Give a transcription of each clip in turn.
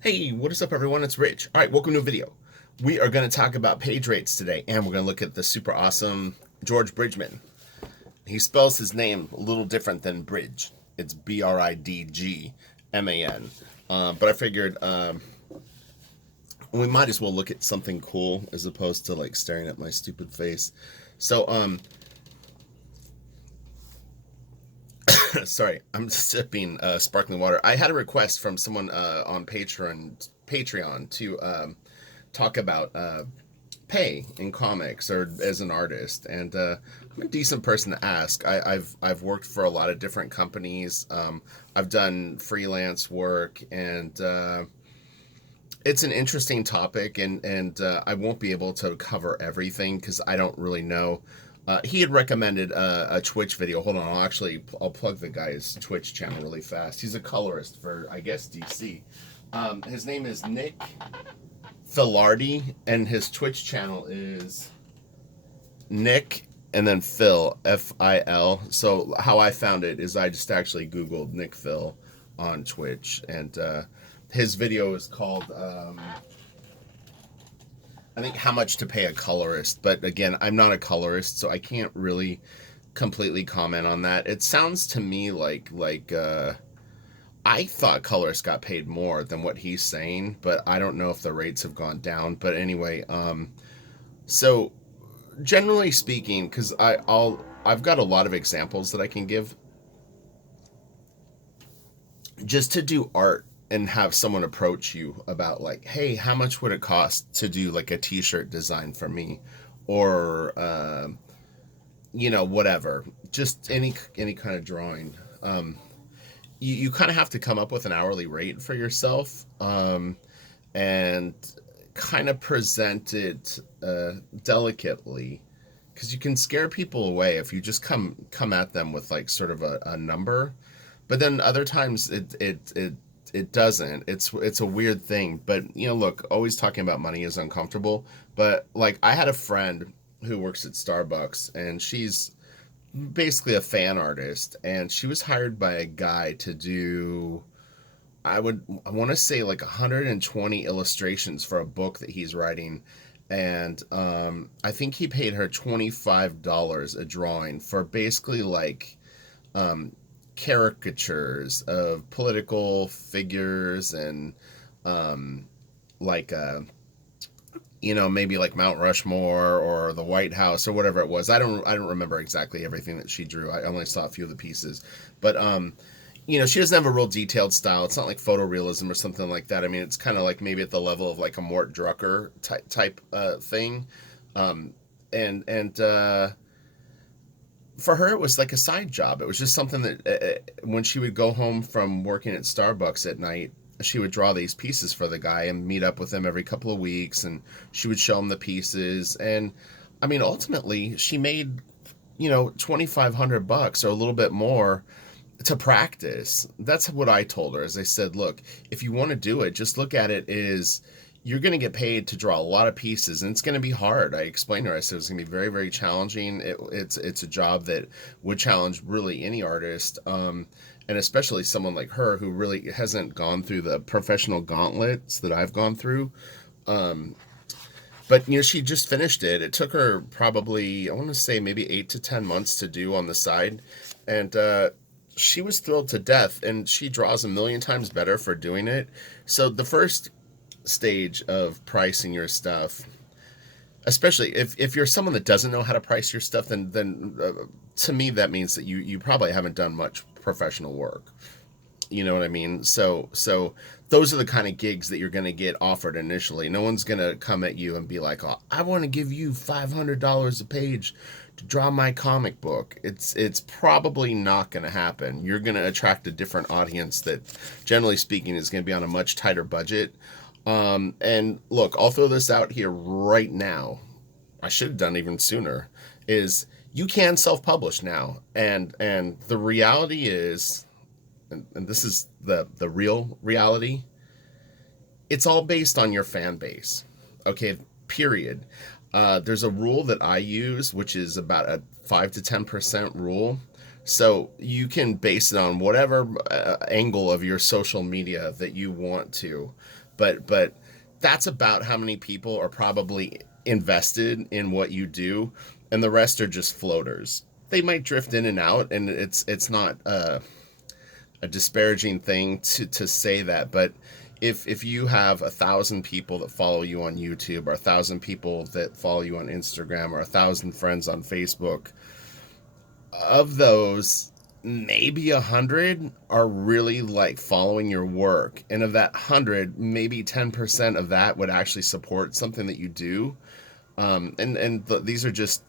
Hey, what is up, everyone? It's Rich. All right, welcome to a video. We are going to talk about page rates today, and we're going to look at the super awesome George Bridgman. He spells his name a little different than Bridge. It's Bridgman. But I figured we might as well look at something cool as opposed to like staring at my stupid face. So, sorry, I'm sipping sparkling water. I had a request from someone on Patreon to talk about pay in comics or as an artist, and I'm a decent person to ask. I've worked for a lot of different companies. I've done freelance work, and it's an interesting topic, and I won't be able to cover everything because I don't really know. He had recommended a Twitch video. Hold on, I'll plug the guy's Twitch channel really fast. He's a colorist for I guess DC. His name is Nick Filardi, and his Twitch channel is Nick and then Phil, Fil. So how I found it is I just actually Googled Nick Phil on Twitch, and his video is called I think How Much to Pay a Colorist. But again, I'm not a colorist, so I can't really completely comment on that. It sounds to me like I thought colorists got paid more than what he's saying, but I don't know if the rates have gone down. But anyway, so generally speaking, because I've got a lot of examples that I can give just to do art and have someone approach you about like, hey, how much would it cost to do like a t-shirt design for me, or whatever, just any kind of drawing. You kind of have to come up with an hourly rate for yourself, and kind of present it delicately, because you can scare people away if you just come at them with like sort of a number. But then other times it doesn't. It's a weird thing. But look, always talking about money is uncomfortable. But like, I had a friend who works at Starbucks, and she's basically a fan artist, and she was hired by a guy to do, I want to say like 120 illustrations for a book that he's writing. And I think he paid her $25 a drawing for basically like um, caricatures of political figures, and um, like maybe like Mount Rushmore or the White House or whatever it was. I don't remember exactly everything that she drew. I only saw a few of the pieces, but she doesn't have a real detailed style. It's not like photorealism or something like that. I mean, it's kind of like maybe at the level of like a Mort Drucker type thing. Um, and for her, it was like a side job. It was just something that when she would go home from working at Starbucks at night, she would draw these pieces for the guy and meet up with him every couple of weeks, and she would show him the pieces. And I mean, ultimately, she made 2,500 bucks or a little bit more to practice. That's what I told her. As I said, look, if you want to do it, just look at it as you're going to get paid to draw a lot of pieces, and it's going to be hard. I explained to her, I said it's going to be very, very challenging. It's a job that would challenge really any artist, and especially someone like her who really hasn't gone through the professional gauntlets that I've gone through. Um, but she just finished it. It took her probably, I want to say, maybe 8 to 10 months to do on the side, and she was thrilled to death. And she draws a million times better for doing it. So the first stage of pricing your stuff, especially if you're someone that doesn't know how to price your stuff, then to me that means that you probably haven't done much professional work. You know what I mean? So those are the kind of gigs that you're going to get offered initially. No one's going to come at you and be like, "Oh, I want to give you $500 a page to draw my comic book." It's probably not going to happen. You're going to attract a different audience that, generally speaking, is going to be on a much tighter budget. And look, I'll throw this out here right now. I should have done even sooner. Is you can self-publish now, and the reality is, and this is the real reality. It's all based on your fan base. Okay, period. There's a rule that I use, which is about a 5 to 10% rule. So you can base it on whatever angle of your social media that you want to, but that's about how many people are probably invested in what you do, and the rest are just floaters. They might drift in and out, and it's not a disparaging thing to say that, but if you have 1,000 people that follow you on YouTube, or 1,000 people that follow you on Instagram, or 1,000 friends on Facebook, of those, maybe 100 are really like following your work, and of that 100, maybe 10% of that would actually support something that you do. These are just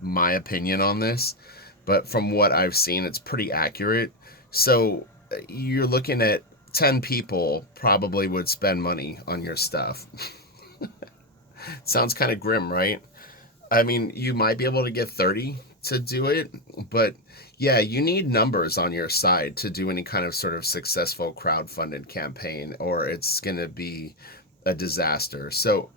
my opinion on this, but from what I've seen, it's pretty accurate. So you're looking at 10 people probably would spend money on your stuff. Sounds kind of grim, right? I mean, you might be able to get 30 to do it, but yeah, you need numbers on your side to do any kind of sort of successful crowdfunded campaign, or it's going to be a disaster. So,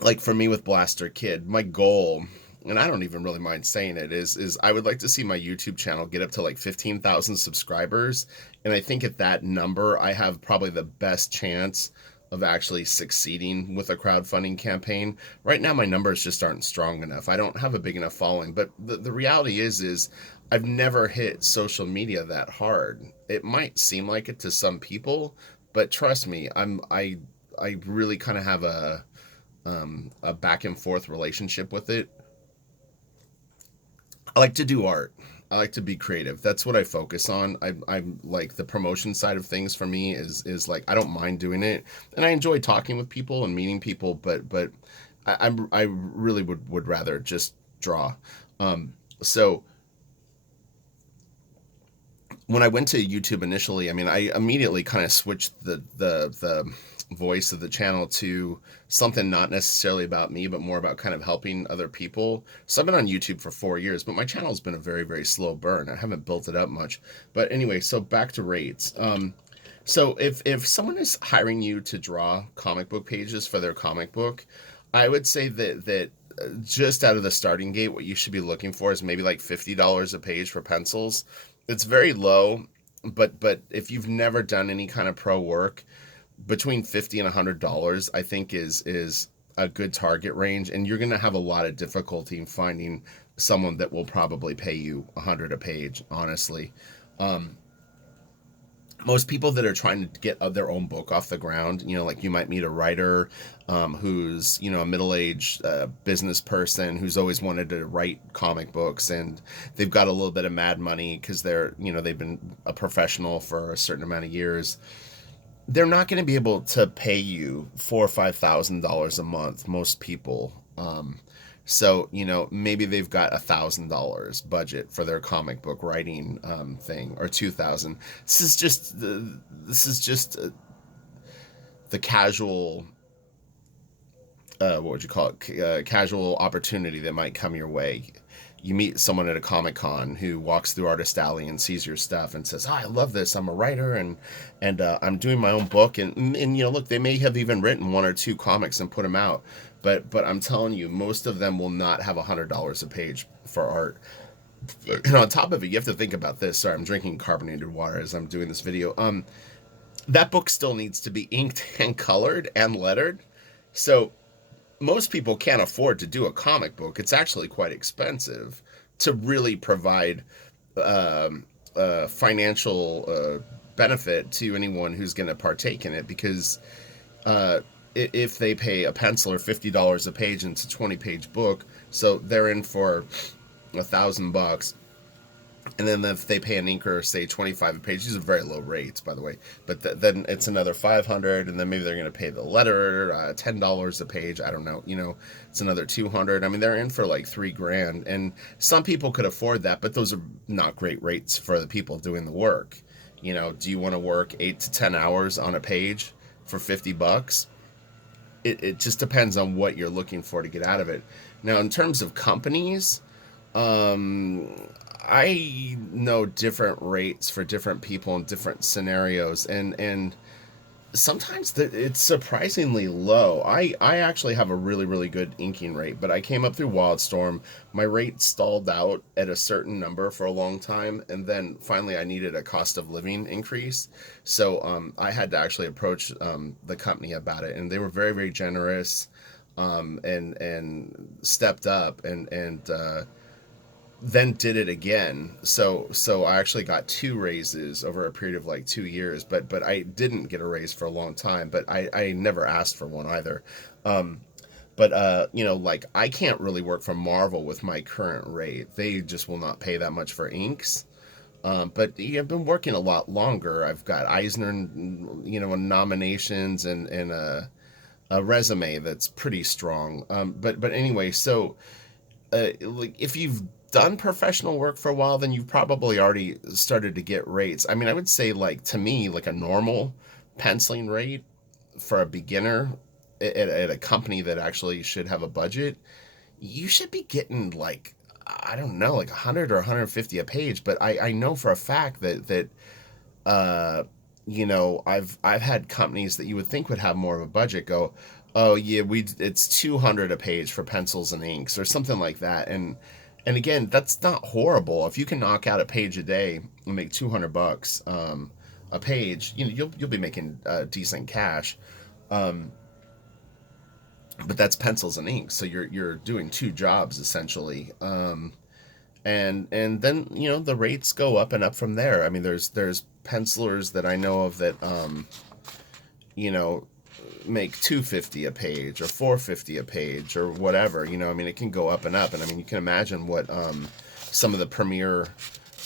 like for me with Blaster Kid, my goal, and I don't even really mind saying it, is I would like to see my YouTube channel get up to like 15,000 subscribers, and I think at that number I have probably the best chance of actually succeeding with a crowdfunding campaign. Right now my numbers just aren't strong enough. I don't have a big enough following, but the reality is I've never hit social media that hard. It might seem like it to some people, but trust me, I really kind of have a back and forth relationship with it. I like to do art. I like to be creative. That's what I focus on. I'm like the promotion side of things for me is like I don't mind doing it, and I enjoy talking with people and meeting people. But I really would rather just draw. So when I went to YouTube initially, I mean, I immediately kind of switched the voice of the channel to something not necessarily about me, but more about kind of helping other people. So I've been on YouTube for 4 years, but my channel's been a very, very slow burn. I haven't built it up much. But anyway, so back to rates. So if someone is hiring you to draw comic book pages for their comic book, I would say that just out of the starting gate, what you should be looking for is maybe like $50 a page for pencils. It's very low, but if you've never done any kind of pro work, between 50 and $100, I think is a good target range, and you're going to have a lot of difficulty in finding someone that will probably pay you 100 a page, honestly. Um, Most people that are trying to get their own book off the ground, like you might meet a writer who's, a middle-aged business person who's always wanted to write comic books, and they've got a little bit of mad money because they've been a professional for a certain amount of years. They're not going to be able to pay you $4 or $5,000 a month. Most people. So maybe they've got $1,000 budget for their comic book writing thing, or 2,000. The casual. What would you call it? Casual opportunity that might come your way. You meet someone at a Comic Con who walks through Artist Alley and sees your stuff and says, "Oh, I love this. I'm a writer, and I'm doing my own book." And look, they may have even written one or two comics and put them out, but I'm telling you, most of them will not have $100 a page for art. And on top of it, you have to think about this. Sorry, I'm drinking carbonated water as I'm doing this video. That book still needs to be inked and colored and lettered. So most people can't afford to do a comic book. It's actually quite expensive to really provide financial benefit to anyone who's going to partake in it, because if they pay a penciler $50 a page and it's a 20-page book, so they're in for $1,000. And then if they pay an inker, say 25 a page, these are very low rates, by the way. But then it's another 500, and then maybe they're going to pay the letterer $10 a page. I don't know. It's another 200. I mean, they're in for like $3,000, and some people could afford that, but those are not great rates for the people doing the work. Do you want to work 8 to 10 hours on a page for $50? It just depends on what you're looking for to get out of it. Now, in terms of companies, I know different rates for different people in different scenarios, and Sometimes it's surprisingly low. I actually have a really, really good inking rate, but I came up through Wildstorm. My rate stalled out at a certain number for a long time, and then finally I needed a cost of living increase. So I had to actually approach the company about it, and they were very, very generous, and stepped up and then did it again. So I actually got two raises over a period of like 2 years, but I didn't get a raise for a long time. But I never asked for one either. Um, but like I can't really work for Marvel with my current rate. They just will not pay that much for inks. But yeah, I've been working a lot longer. I've got Eisner, nominations and a resume that's pretty strong. But anyway, so like if you've done professional work for a while, then you've probably already started to get rates. I mean, I would say like to me, like a normal penciling rate for a beginner at a company that actually should have a budget, you should be getting like I don't know, like 100 or 150 a page. But I know for a fact that uh, I've had companies that you would think would have more of a budget go, oh yeah, we it's 200 a page for pencils and inks or something like that. And again, that's not horrible. If you can knock out a page a day and make 200 bucks a page, you'll be making decent cash. Um, but that's pencils and inks, so you're doing two jobs essentially. And then the rates go up and up from there. I mean, there's pencilers that I know of that you know make 250 a page or 450 a page or whatever. I mean, it can go up and up, and I mean, you can imagine what some of the premier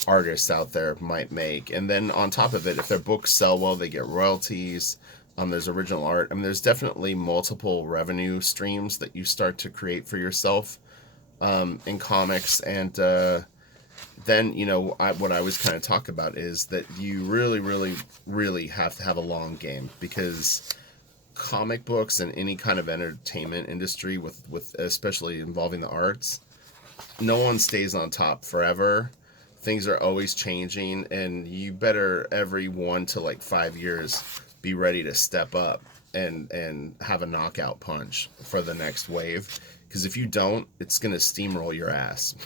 artists out there might make. And then on top of it, if their books sell well, they get royalties. There's original art. I mean, there's definitely multiple revenue streams that you start to create for yourself in comics. And then what I always kind of talk about is that you really, really, really have to have a long game, because comic books and any kind of entertainment industry with especially involving the arts, no one stays on top forever. Things are always changing, and you better every 1 to like 5 years be ready to step up and have a knockout punch for the next wave, because if you don't, it's going to steamroll your ass.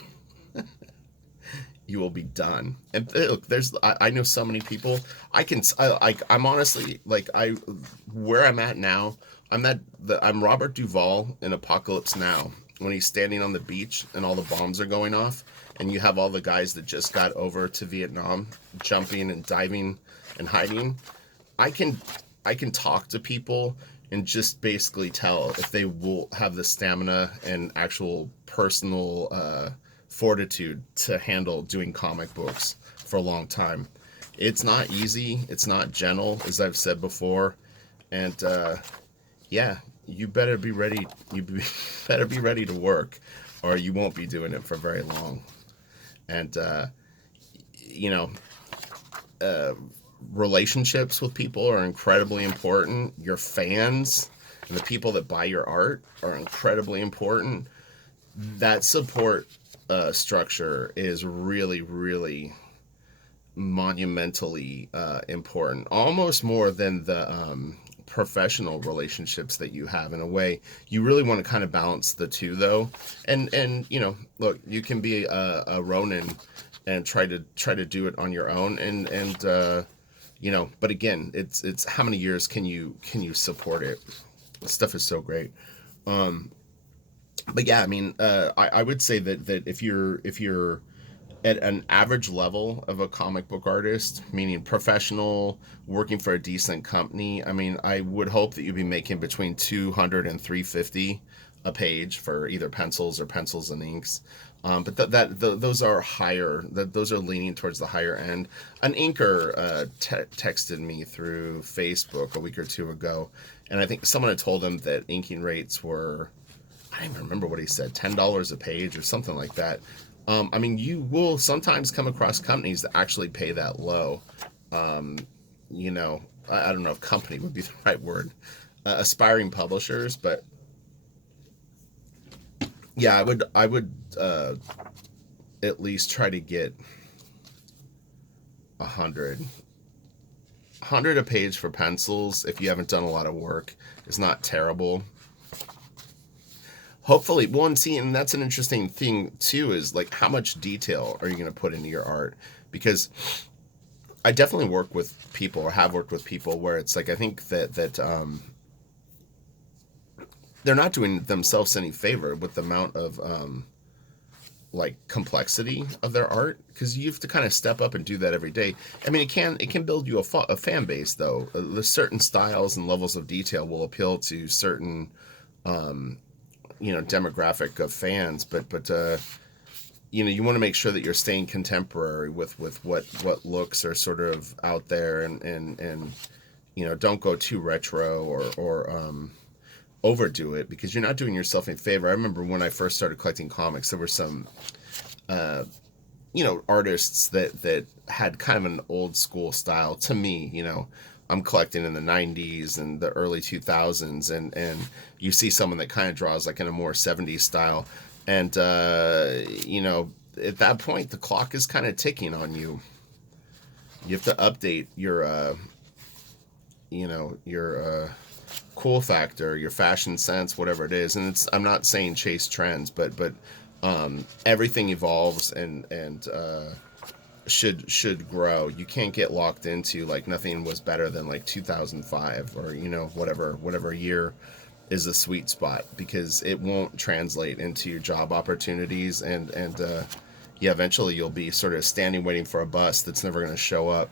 You will be done. And look, I know so many people. I'm honestly like where I'm at now. I'm Robert Duvall in Apocalypse Now, when he's standing on the beach and all the bombs are going off, and you have all the guys that just got over to Vietnam jumping and diving and hiding. I can I can talk to people and just basically tell if they will have the stamina and actual personal fortitude to handle doing comic books for a long time. It's not easy. It's not gentle, as I've said before, and yeah, you better be ready. Better be ready to work, or you won't be doing it for very long. And you know, uh, relationships with people are incredibly important. Your fans and the people that buy your art are incredibly important. That support structure is really, really monumentally important, almost more than the professional relationships that you have. In a way, you really want to kind of balance the two, though. And look, you can be a Ronin and try to do it on your own, and but again, it's how many years can you support it? This stuff is so great. um but yeah, I mean, I would say that if you're at an average level of a comic book artist, meaning professional, working for a decent company, I mean, I would hope that you'd be making between 200 and 350 a page for either pencils and inks. But those are higher. Those are leaning towards the higher end. An inker texted me through Facebook a week or two ago, and I think someone had told him that inking rates were, I don't even remember what he said, $10 a page or something like that. I mean, you will sometimes come across companies that actually pay that low. Um, I don't know if company would be the right word. Aspiring publishers, but yeah, I would at least try to get 100, 100 a page for pencils, if you haven't done a lot of work, is not terrible. Hopefully, well, and see, and that's an interesting thing too, is like how much detail are you going to put into your art? Because I definitely work with people, or have worked with people, where it's like I think that they're not doing themselves any favor with the amount of like complexity of their art, because you have to kind of step up and do that every day. I mean, it can build you a fan base though. There's certain styles and levels of detail will appeal to certain demographic of fans, but you want to make sure that you're staying contemporary with what looks are sort of out there, and don't go too retro or overdo it, because you're not doing yourself a favor. I remember when I first started collecting comics, there were some artists that had kind of an old school style to me. I'm collecting in the 90s and the early 2000s, and you see someone that kind of draws like in a more 70s style, and at that point the clock is kind of ticking on you. You have to update your cool factor, your fashion sense, whatever it is. And I'm not saying chase trends, but everything evolves, and should grow. You can't get locked into like nothing was better than like 2005, or whatever year is a sweet spot, because it won't translate into your job opportunities, and eventually you'll be sort of standing waiting for a bus that's never going to show up.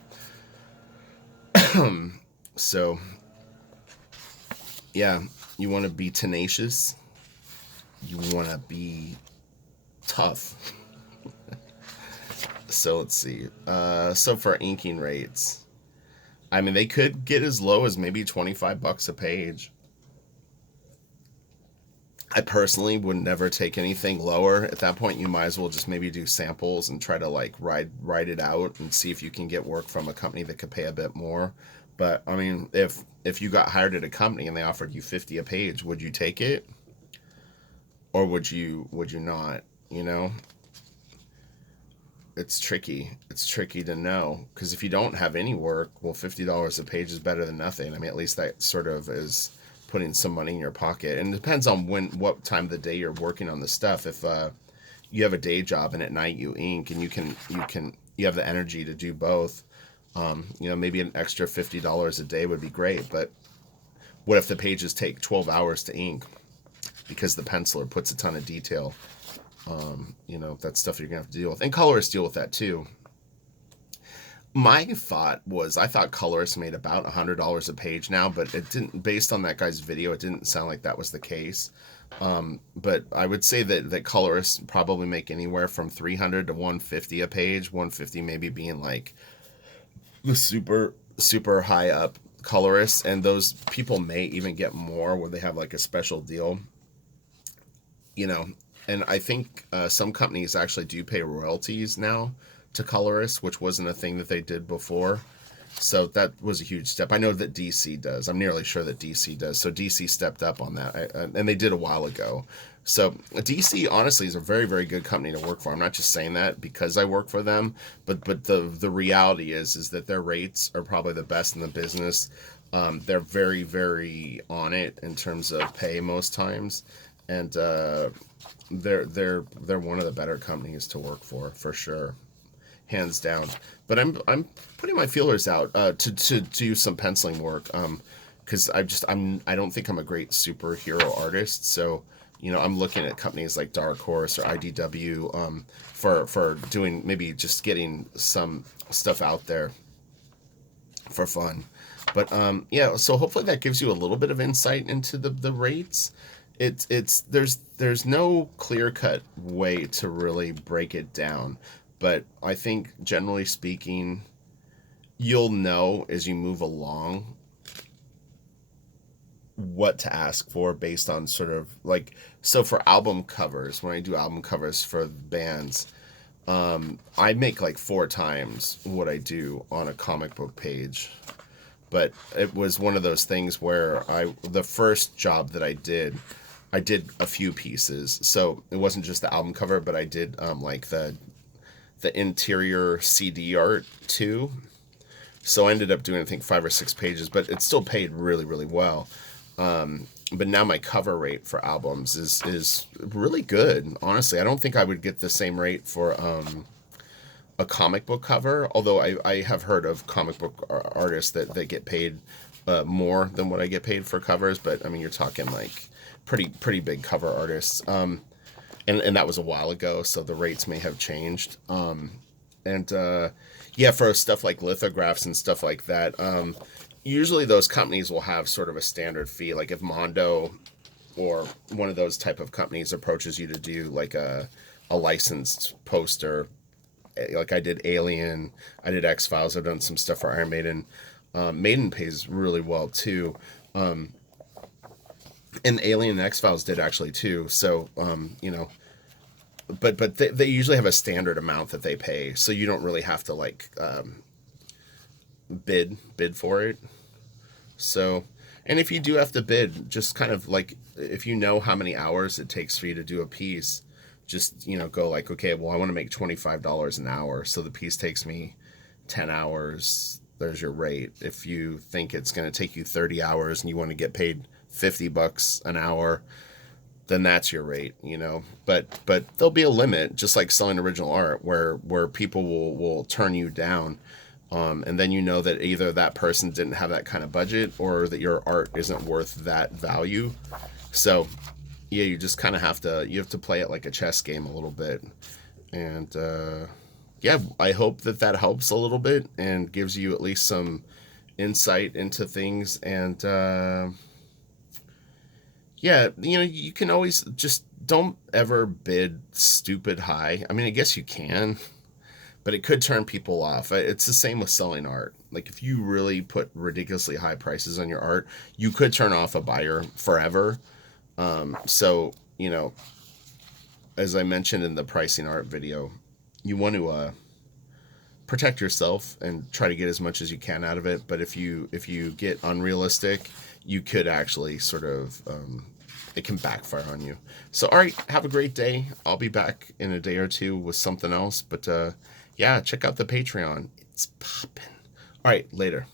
So yeah, you want to be tenacious, you want to be tough. So let's see. So for inking rates, I mean, they could get as low as maybe $25 a page. I personally would never take anything lower. At that point, you might as well just maybe do samples and try to like ride it out and see if you can get work from a company that could pay a bit more. But I mean, if you got hired at a company and they offered you 50 a page, would you take it? Or would you not? It's tricky. It's tricky to know, because if you don't have any work, well, $50 a page is better than nothing. I mean, at least that sort of is putting some money in your pocket. And it depends on what time of the day you're working on the stuff. If you have a day job and at night you ink, and you have the energy to do both, maybe an extra $50 a day would be great. But what if the pages take 12 hours to ink because the penciler puts a ton of detail? That's stuff you're gonna have to deal with, and colorists deal with that too. My thought was, I thought colorists made about $100 a page now, but it didn't. Based on that guy's video, it didn't sound like that was the case. But I would say that colorists probably make anywhere from 300 to 150 a page. 150 maybe being like the super high up colorists, and those people may even get more where they have like a special deal. And I think some companies actually do pay royalties now to colorists, which wasn't a thing that they did before. So that was a huge step. I know that DC does. I'm nearly sure that DC does. So DC stepped up on that, and they did a while ago. So DC honestly is a very, very good company to work for. I'm not just saying that because I work for them, but the reality is that their rates are probably the best in the business. They're very, very on it in terms of pay most times, and they're one of the better companies to work for sure, hands down. But I'm putting my feelers out to do some penciling work, because I don't think I'm a great superhero artist. So I'm looking at companies like Dark Horse or IDW for doing, maybe just getting some stuff out there for fun. But so hopefully that gives you a little bit of insight into the rates. There's no clear cut way to really break it down, but I think generally speaking, you'll know as you move along what to ask for based on sort of like, so for album covers, when I do album covers for bands, I make like 4 times what I do on a comic book page. But it was one of those things where the first job that I did a few pieces. So it wasn't just the album cover, but I did like the interior CD art too, So I ended up doing, I think, 5 or 6 pages, but it still paid really, really well. But now my cover rate for albums is really good. Honestly, I don't think I would get the same rate for a comic book cover. Although I have heard of comic book artists that get paid more than what I get paid for covers. But I mean, you're talking like pretty big cover artists. And that was a while ago, so the rates may have changed. And yeah, for stuff like lithographs and stuff like that, usually those companies will have sort of a standard fee. Like if Mondo or one of those type of companies approaches you to do like a licensed poster, like I did Alien, I did X Files, I've done some stuff for Iron Maiden. Maiden pays really well too. And Alien and X Files did actually too. So you know, but they usually have a standard amount that they pay, so you don't really have to like bid for it. So, and if you do have to bid, just kind of like if you know how many hours it takes for you to do a piece, just go like, okay, well I want to make $25 an hour, so the piece takes me 10 hours. There's your rate. If you think it's going to take you 30 hours and you want to get paid $50 an hour, then that's your rate. But there'll be a limit, just like selling original art, where people will turn you down, and then that either that person didn't have that kind of budget or that your art isn't worth that value. So yeah, you just kind of have to play it like a chess game a little bit. And yeah, I hope that helps a little bit and gives you at least some insight into things. And yeah, you can always just don't ever bid stupid high. I mean, I guess you can, but it could turn people off. It's the same with selling art. Like if you really put ridiculously high prices on your art, you could turn off a buyer forever. So, as I mentioned in the pricing art video, you want to protect yourself and try to get as much as you can out of it. But if you get unrealistic, you could actually sort of it can backfire on you. So, all right, have a great day. I'll be back in a day or two with something else. But yeah, check out the Patreon. It's popping. All right, later.